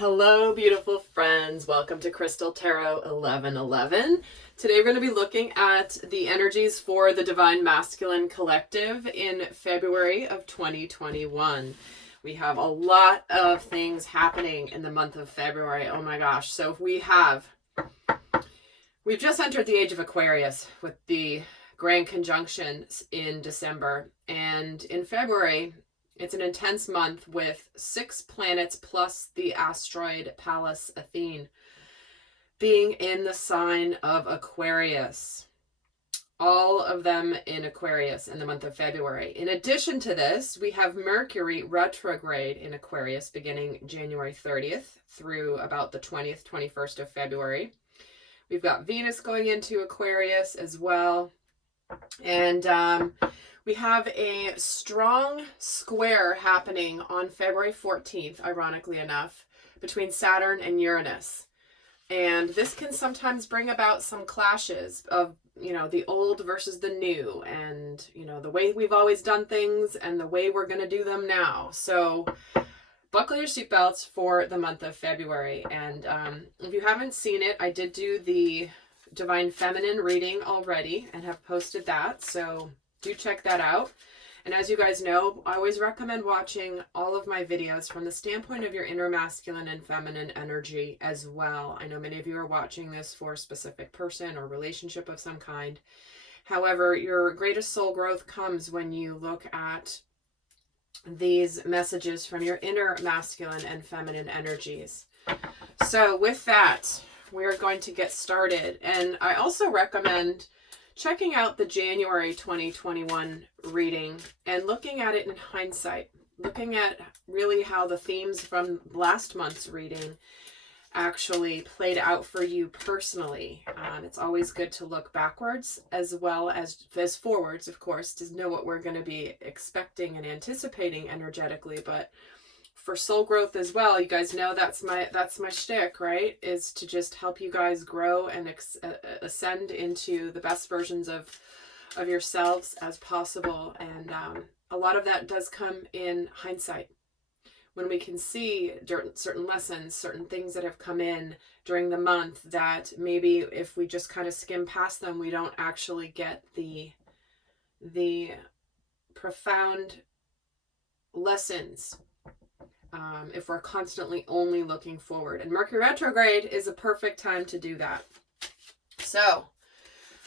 Hello, beautiful friends. Welcome to Crystal Tarot 1111. Today we're going to be looking at the energies for the Divine Masculine Collective in February of 2021. We have a lot of things happening in the month of February. Oh my gosh. So we've just entered the age of Aquarius with the grand conjunctions in December. And in February, it's an intense month with 6 planets plus the asteroid Pallas Athene being in the sign of Aquarius. All of them in Aquarius in the month of February. In addition to this, we have Mercury retrograde in Aquarius beginning January 30th through about the 20th, 21st of February. We've got Venus going into Aquarius as well. And we have a strong square happening on February 14th, ironically enough, between Saturn and Uranus. And this can sometimes bring about some clashes of, the old versus the new and, the way we've always done things and the way we're going to do them now. So buckle your seatbelts for the month of February. And if you haven't seen it, I did do the Divine Feminine reading already and have posted that. So do check that out. And as you guys know, I always recommend watching all of my videos from the standpoint of your inner masculine and feminine energy as well. I know many of you are watching this for a specific person or relationship of some kind. However, your greatest soul growth comes when you look at these messages from your inner masculine and feminine energies. So with that, we're going to get started. And I also recommend checking out the January 2021 reading and looking at it in hindsight, looking at really how the themes from last month's reading actually played out for you personally. It's always good to look backwards as well as forwards, of course, to know what we're going to be expecting and anticipating energetically. But for soul growth as well, you guys know that's my shtick, right? Is to just help you guys grow and ascend into the best versions of yourselves as possible. And a lot of that does come in hindsight, when we can see certain lessons, certain things that have come in during the month that maybe if we just kind of skim past them, we don't actually get the profound lessons. If we're constantly only looking forward. And Mercury retrograde is a perfect time to do that. So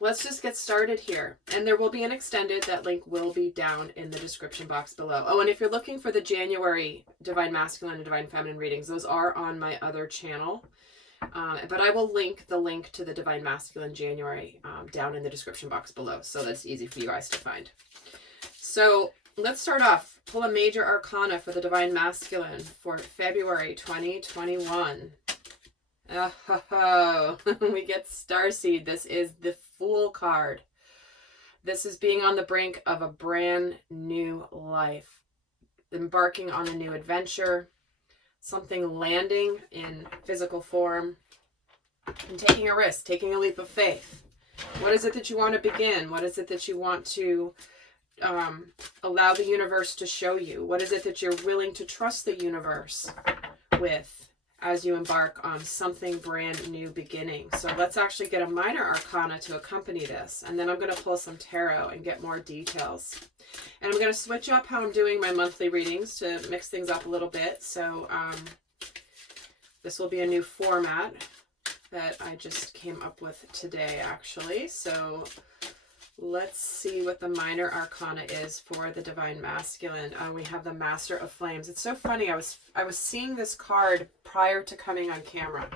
let's just get started here. And there will be an extended, that link will be down in the description box below. Oh, and if you're looking for the January Divine Masculine and Divine Feminine readings, those are on my other channel. But I will link to the Divine Masculine January down in the description box below. So that's easy for you guys to find. So let's start off. Pull a major arcana for the Divine Masculine for February 2021. Oh, we get Starseed. This is the Fool card. This is being on the brink of a brand new life. Embarking on a new adventure. Something landing in physical form. And taking a risk, taking a leap of faith. What is it that you want to begin? What is it that you want to allow the universe to show you? What is it that you're willing to trust the universe with as you embark on something brand new beginning? So let's actually get a minor arcana to accompany this, and then I'm going to pull some tarot and get more details. And I'm going to switch up how I'm doing my monthly readings to mix things up a little bit. So this will be a new format that I just came up with today, actually. So let's see what the minor arcana is for the Divine Masculine. We have the Master of Flames. It's so funny. I was seeing this card prior to coming on camera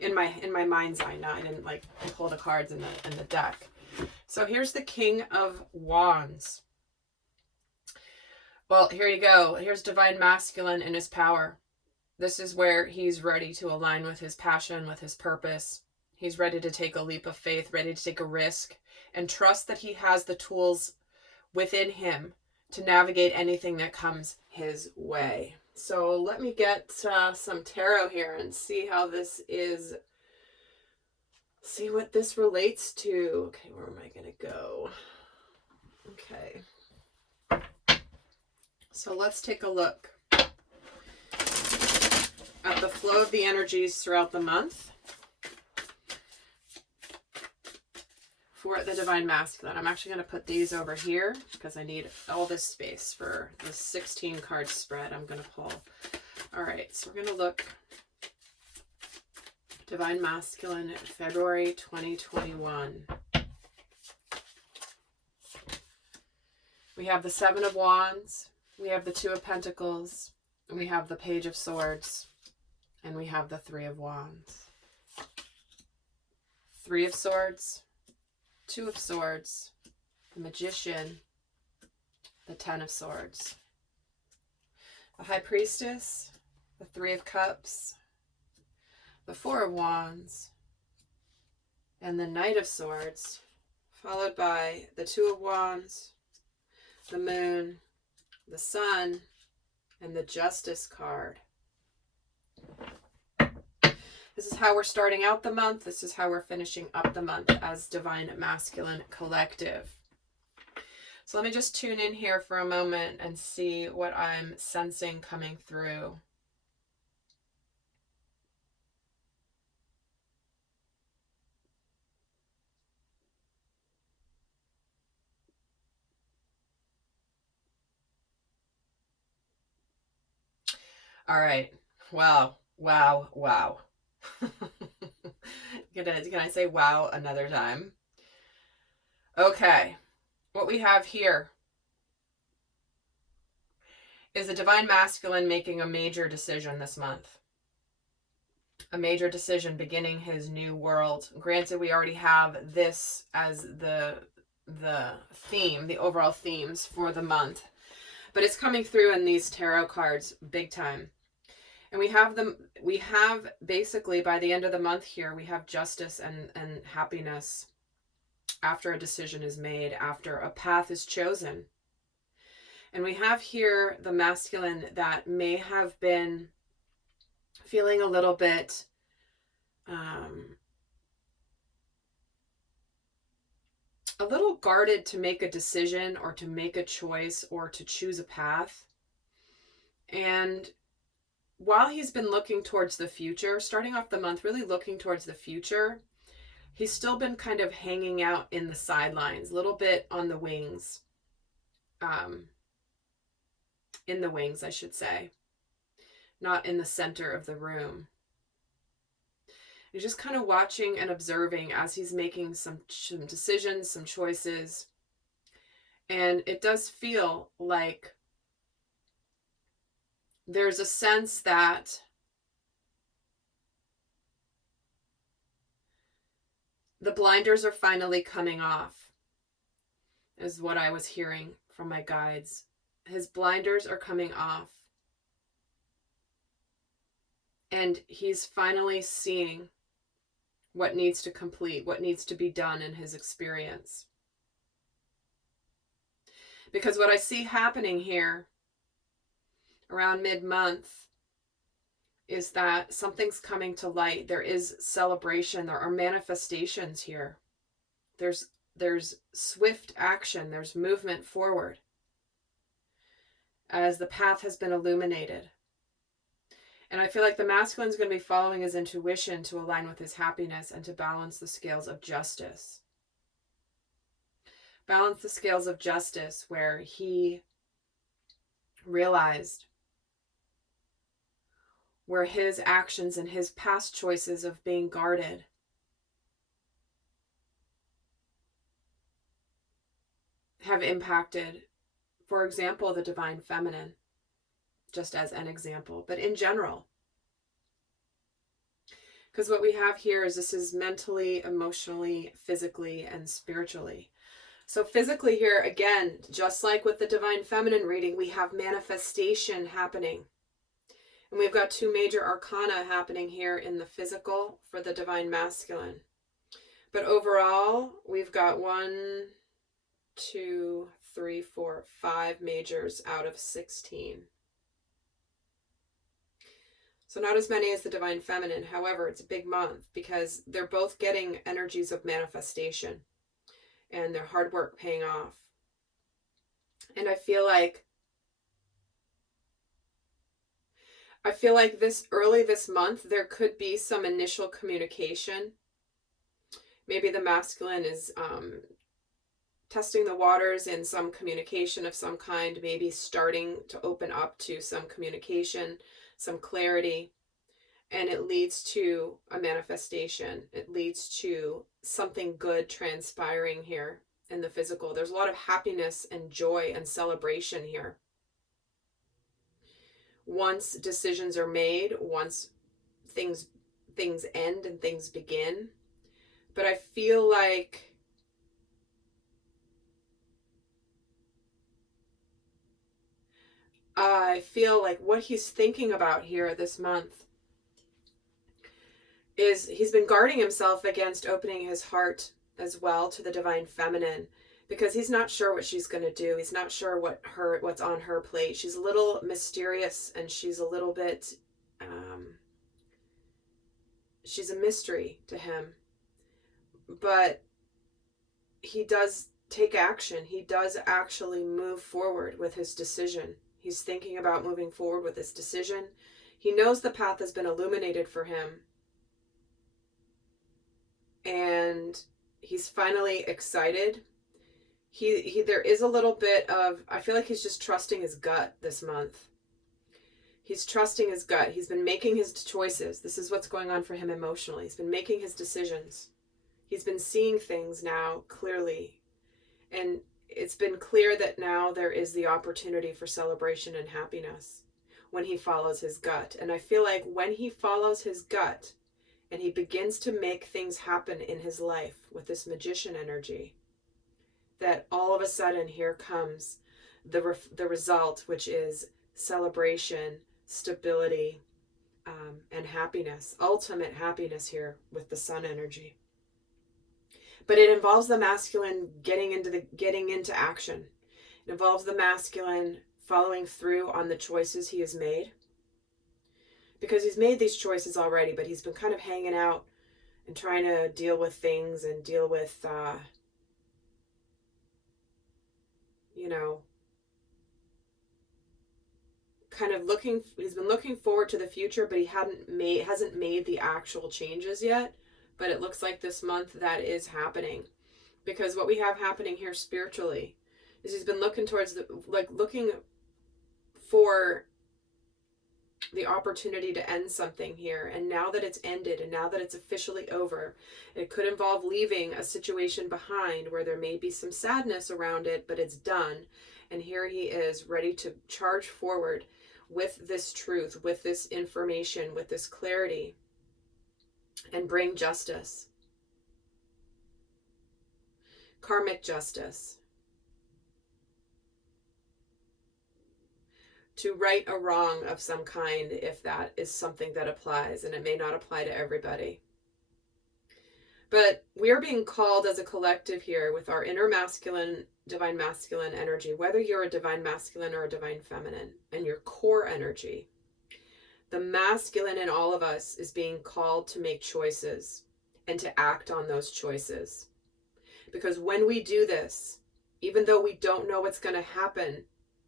in my mind's eye. No, I didn't pull the cards in the deck. So here's the King of Wands. Well, here you go. Here's Divine Masculine in his power. This is where he's ready to align with his passion, with his purpose. He's ready to take a leap of faith, ready to take a risk, and trust that he has the tools within him to navigate anything that comes his way. So let me get some tarot here and see how this is. See what this relates to. Okay, where am I going to go? Okay. So let's take a look. at the flow of the energies throughout the month for the Divine Masculine. I'm actually going to put these over here because I need all this space for the 16 card spread I'm going to pull. All right, so we're going to look Divine Masculine, February 2021. We have the Seven of Wands, we have the Two of Pentacles, and we have the Page of Swords, and we have the Three of Wands. Three of Swords, Two of Swords, the Magician, the Ten of Swords. The High Priestess, the Three of Cups, the Four of Wands, and the Knight of Swords, followed by the Two of Wands, the Moon, the Sun, and the Justice card. This is how we're starting out the month. This is how we're finishing up the month as Divine Masculine Collective. So let me just tune in here for a moment and see what I'm sensing coming through. All right. Wow. Wow. Wow. Can I say wow another time? Okay. What we have here is a Divine Masculine making a major decision this month. A major decision beginning his new world. Granted, we already have this as the theme, the overall themes for the month. But it's coming through in these tarot cards big time. And we have basically by the end of the month here, we have justice and happiness after a decision is made, after a path is chosen. And we have here the masculine that may have been feeling a little bit guarded to make a decision or to make a choice or to choose a path. And while he's been looking towards the future, starting off the month really looking towards the future, he's still been kind of hanging out in the sidelines, a little bit on the wings. In the wings, I should say. Not in the center of the room. He's just kind of watching and observing as he's making some decisions, some choices. And it does feel like there's a sense that the blinders are finally coming off, is what I was hearing from my guides. His blinders are coming off. And he's finally seeing what needs to complete, what needs to be done in his experience. Because what I see happening here around mid-month is that something's coming to light. There is celebration. There are manifestations here. There's swift action. There's movement forward as the path has been illuminated. And I feel like the masculine is going to be following his intuition to align with his happiness and to balance the scales of justice. Balance the scales of justice where he realized where his actions and his past choices of being guarded have impacted, for example, the divine feminine, just as an example, but in general. Because what we have here is this is mentally, emotionally, physically, and spiritually. So physically here, again, just like with the divine feminine reading, we have manifestation happening. And we've got two major arcana happening here in the physical for the divine masculine. But overall, we've got 1, 2, 3, 4, 5 majors out of 16. So not as many as the divine feminine. However, it's a big month because they're both getting energies of manifestation and their hard work paying off. And I feel like I feel like early this month, there could be some initial communication. Maybe the masculine is testing the waters in some communication of some kind, maybe starting to open up to some communication, some clarity, and it leads to a manifestation. It leads to something good transpiring here in the physical. There's a lot of happiness and joy and celebration here. Once decisions are made, once things end and things begin. But I feel like what he's thinking about here this month is he's been guarding himself against opening his heart as well to the divine feminine, because he's not sure what she's going to do. He's not sure what's on her plate. She's a little mysterious, and she's a little bit she's a mystery to him. But he does take action. He does actually move forward with his decision. He's thinking about moving forward with this decision. He knows the path has been illuminated for him. And he's finally excited. There is a little bit of, I feel like he's just trusting his gut this month. He's trusting his gut. He's been making his choices. This is what's going on for him emotionally. He's been making his decisions. He's been seeing things now clearly. And it's been clear that now there is the opportunity for celebration and happiness when he follows his gut. And I feel like when he follows his gut and he begins to make things happen in his life with this magician energy, that all of a sudden here comes the result, which is celebration, stability, and happiness, ultimate happiness here with the sun energy. But it involves the masculine getting into action. It involves the masculine following through on the choices he has made. Because he's made these choices already, but he's been kind of hanging out and trying to deal with things and deal with, kind of he's been looking forward to the future, but he hasn't made the actual changes yet. But it looks like this month that is happening, because what we have happening here spiritually is he's been looking looking for the opportunity to end something here. And now that it's ended, and now that it's officially over, it could involve leaving a situation behind where there may be some sadness around it, but it's done. And here he is ready to charge forward with this truth, with this information, with this clarity, and bring justice. Karmic justice. To right a wrong of some kind, if that is something that applies, and it may not apply to everybody. But we are being called as a collective here with our inner masculine, divine masculine energy, whether you're a divine masculine or a divine feminine, and your core energy. The masculine in all of us is being called to make choices and to act on those choices. Because when we do this, even though we don't know what's going to happen,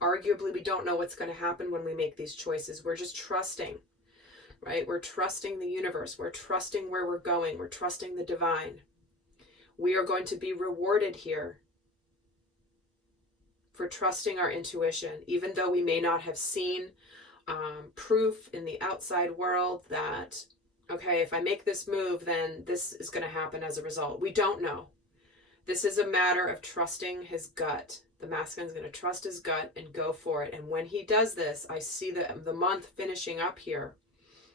arguably we don't know what's going to happen when we make these choices. We're just trusting, right? We're trusting the universe. We're trusting where we're going. We're trusting the divine. We are going to be rewarded here for trusting our intuition, even though we may not have seen proof in the outside world that, okay, if I make this move, then this is going to happen as a result. We don't know. This is a matter of trusting his gut. The masculine is going to trust his gut and go for it. And when he does this, I see the month finishing up here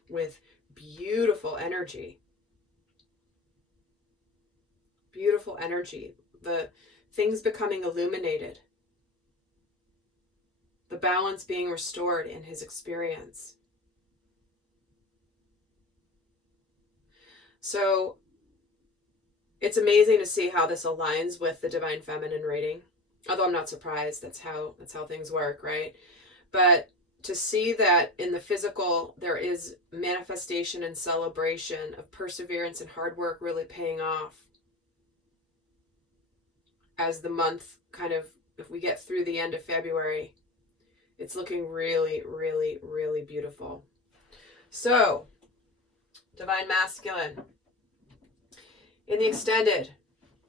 with beautiful energy. Beautiful energy. The things becoming illuminated. The balance being restored in his experience. So it's amazing to see how this aligns with the divine feminine rating. Although I'm not surprised, that's how things work, right? But to see that in the physical there is manifestation and celebration of perseverance and hard work really paying off as the month kind of, if we get through the end of February, it's looking really, really, really beautiful. So, Divine Masculine. In the extended,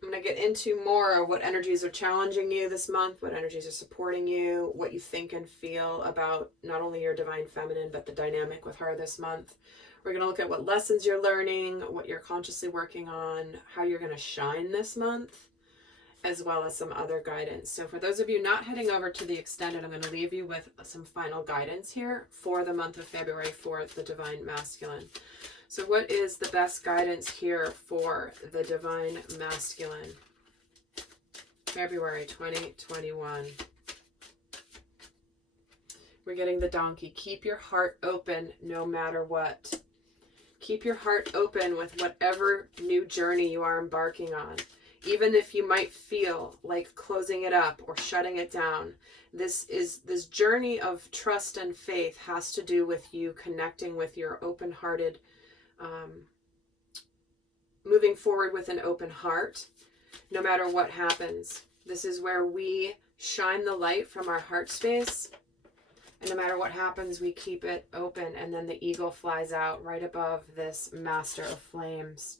I'm going to get into more what energies are challenging you this month, what energies are supporting you, what you think and feel about not only your Divine Feminine, but the dynamic with her this month. We're going to look at what lessons you're learning, what you're consciously working on, how you're going to shine this month, as well as some other guidance. So for those of you not heading over to the extended, I'm going to leave you with some final guidance here for the month of February for the Divine Masculine. So what is the best guidance here for the Divine Masculine? February 2021. We're getting the Donkey. Keep your heart open no matter what. Keep your heart open with whatever new journey you are embarking on. Even if you might feel like closing it up or shutting it down, this journey of trust and faith has to do with you connecting with your open-hearted, moving forward with an open heart, no matter what happens. This is where we shine the light from our heart space, and no matter what happens, we keep it open, and then the eagle flies out right above this Master of Flames.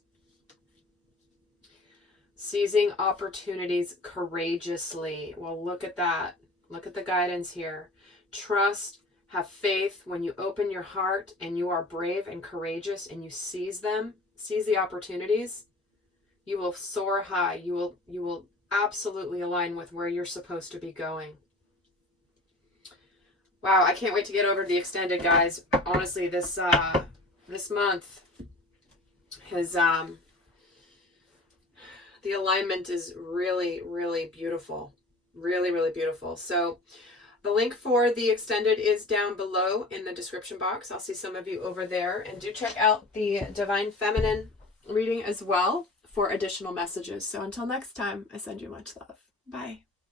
Seizing opportunities courageously. Well, look at that. Look at the guidance here. Trust, have faith. When you open your heart and you are brave and courageous and you seize them, seize the opportunities, you will soar high. You will absolutely align with where you're supposed to be going. Wow, I can't wait to get over to the extended, guys. Honestly, this month has the alignment is really, really beautiful. Really, really beautiful. So the link for the extended is down below in the description box. I'll see some of you over there. And do check out the Divine Feminine reading as well for additional messages. So until next time, I send you much love. Bye.